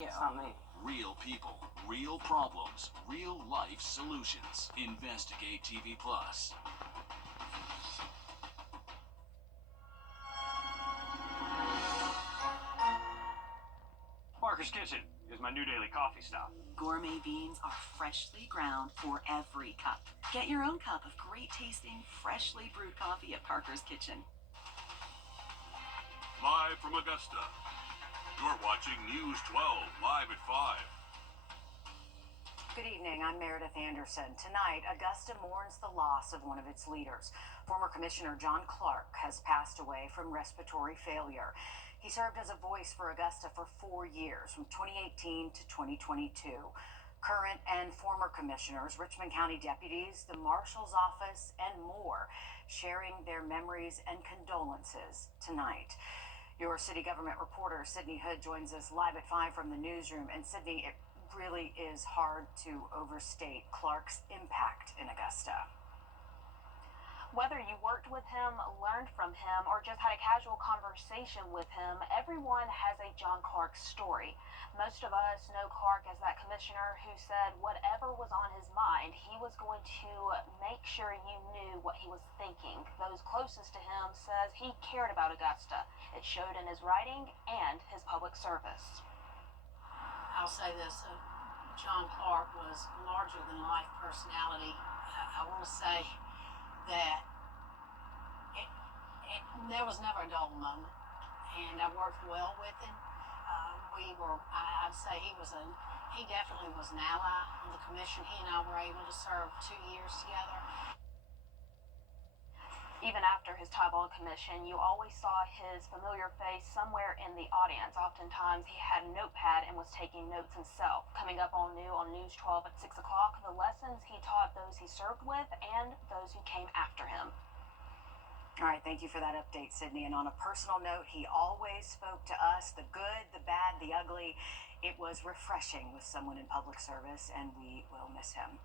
It's not me. Real people, real problems, real life solutions. Investigate TV Plus. Parker's Kitchen is my new daily coffee stop. Gourmet beans are freshly ground for every cup. Get your own cup of great tasting, freshly brewed coffee at Parker's Kitchen. Live from Augusta, you're watching News 12 live at 5. Good evening, I'm Meredith Anderson. Tonight, Augusta mourns the loss of one of its leaders. Former Commissioner John Clark has passed away from respiratory failure. He served as a voice for Augusta for 4 years, from 2018 to 2022. Current and former commissioners, Richmond County deputies, the Marshal's Office, and more, sharing their memories and condolences tonight. Your city government reporter, Sydney Hood, joins us live at 5 from the newsroom. And Sydney, it really is hard to overstate Clark's impact in Augusta. Whether you worked with him, learned from him, or just had a casual conversation with him, everyone has a John Clark story. Most of us know Clark as that commissioner who said whatever was on his mind, he was going to make sure you knew what he was thinking. Those closest to him says he cared about Augusta. It showed in his writing and his public service. I'll say this, John Clark was larger than life personality. I want to say that there was never a dull moment, and I worked well with him. I'd say he definitely was an ally on the commission. He and I were able to serve 2 years together. Even after his time on commission, you always saw his familiar face somewhere in the audience. Oftentimes, he had a notepad and was taking notes himself. Coming up all new on News 12 at 6 o'clock, the lessons he taught those he served with and those who came after him. All right, thank you for that update, Sydney. And on a personal note, he always spoke to us, the good, the bad, the ugly. It was refreshing with someone in public service, and we will miss him.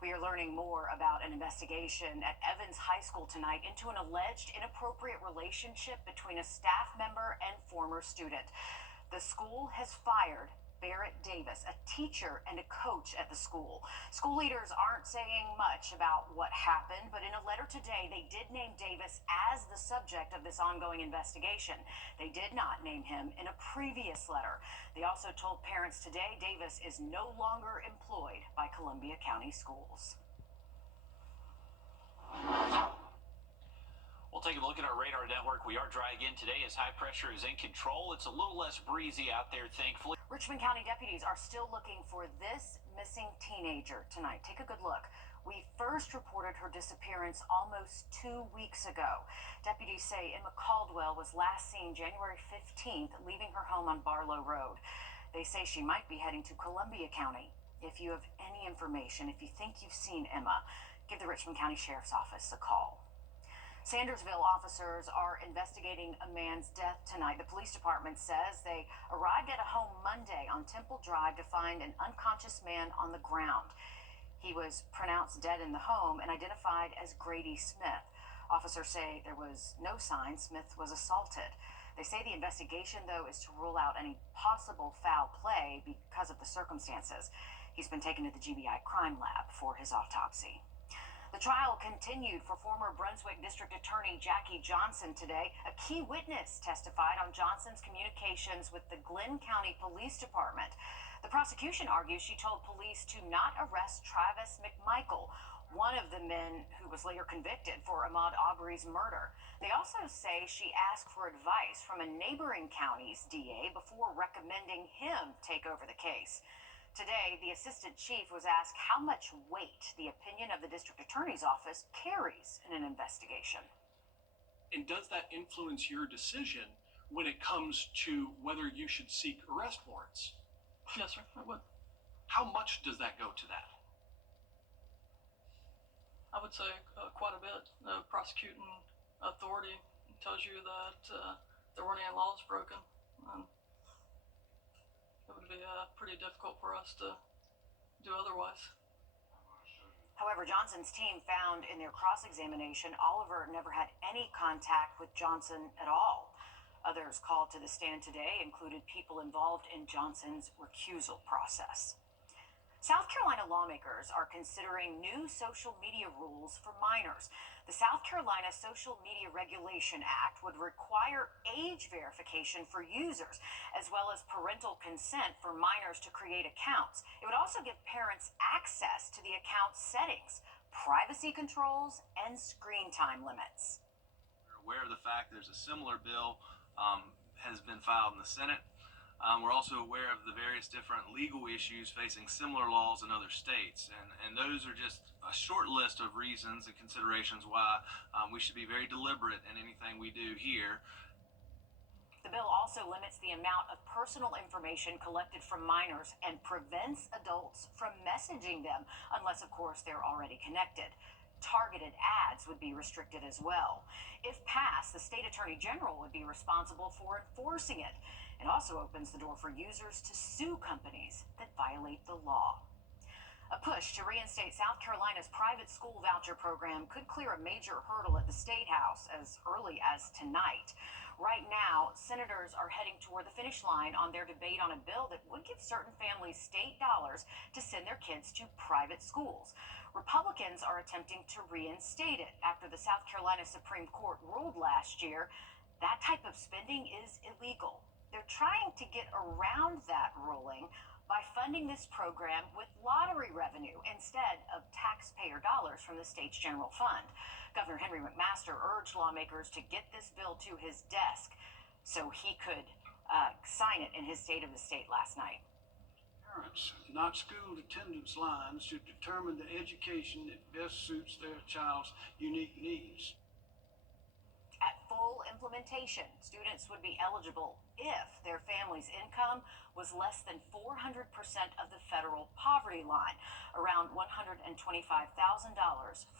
We are learning more about an investigation at Evans High School tonight into an alleged inappropriate relationship between a staff member and former student. The school has fired Barrett Davis, a teacher and a coach at the school. School leaders aren't saying much about what happened, but in a letter today, they did name Davis as the subject of this ongoing investigation. They did not name him in a previous letter. They also told parents today Davis is no longer employed by Columbia County Schools. We'll take a look at our radar network. We are dry again today as high pressure is in control. It's a little less breezy out there, thankfully. Richmond County deputies are still looking for this missing teenager tonight. Take a good look. We first reported her disappearance almost 2 weeks ago. Deputies say Emma Caldwell was last seen January 15th, leaving her home on Barlow Road. They say she might be heading to Columbia County. If you have any information, if you think you've seen Emma, give the Richmond County Sheriff's Office a call. Sandersville officers are investigating a man's death tonight. The police department says they arrived at a home Monday on Temple Drive to find an unconscious man on the ground. He was pronounced dead in the home and identified as Grady Smith. Officers say there was no sign Smith was assaulted. They say the investigation, though, is to rule out any possible foul play because of the circumstances. He's been taken to the GBI crime lab for his autopsy. The trial continued for former Brunswick District Attorney Jackie Johnson today. A key witness testified on Johnson's communications with the Glenn County Police Department. The prosecution argues she told police to not arrest Travis McMichael, one of the men who was later convicted for Ahmaud Arbery's murder. They also say she asked for advice from a neighboring county's DA before recommending him take over the case. Today, the assistant chief was asked how much weight the opinion of the district attorney's office carries in an investigation. And does that influence your decision when it comes to whether you should seek arrest warrants? Yes, sir, I would. How much does that go to that? I would say quite a bit. The prosecuting authority tells you that there weren't any laws broken. It would be pretty difficult for us to do otherwise. However, Johnson's team found in their cross-examination, Oliver never had any contact with Johnson at all. Others called to the stand today included people involved in Johnson's recusal process. South Carolina lawmakers are considering new social media rules for minors. The South Carolina Social Media Regulation Act would require age verification for users, as well as parental consent for minors to create accounts. It would also give parents access to the account settings, privacy controls, and screen time limits. We're aware of the fact there's a similar bill has been filed in the Senate. We're also aware of the various different legal issues facing similar laws in other states, and those are just a short list of reasons and considerations why we should be very deliberate in anything we do here. The bill also limits the amount of personal information collected from minors and prevents adults from messaging them, unless, of course, they're already connected. Targeted ads would be restricted as well. If passed, the state attorney general would be responsible for enforcing it. It also opens the door for users to sue companies that violate the law. A push to reinstate South Carolina's private school voucher program could clear a major hurdle at the State House as early as tonight. Right now, senators are heading toward the finish line on their debate on a bill that would give certain families state dollars to send their kids to private schools. Republicans are attempting to reinstate it after the South Carolina Supreme Court ruled last year that type of spending is illegal. They're trying to get around that ruling by funding this program with lottery revenue instead of taxpayer dollars from the state's general fund. Governor Henry McMaster urged lawmakers to get this bill to his desk so he could sign it in his State of the State last night. Parents, not school attendance lines, should determine the education that best suits their child's unique needs. At full implementation, students would be eligible if their family's income was less than 400% of the federal poverty line, around $125,000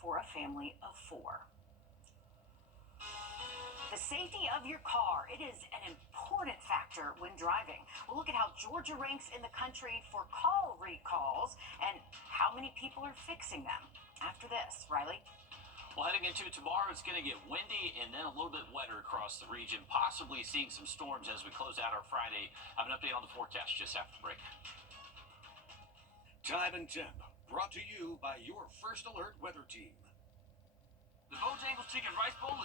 for a family of four. The safety of your car, it is an important factor when driving. We'll look at how Georgia ranks in the country for call recalls and how many people are fixing them. After this, Riley. Well, heading into tomorrow, it's going to get windy and then a little bit wetter across the region, possibly seeing some storms as we close out our Friday. I have an update on the forecast just after the break. Time and Temp, brought to you by your First Alert Weather Team. The Bojangles Chicken Rice Bowl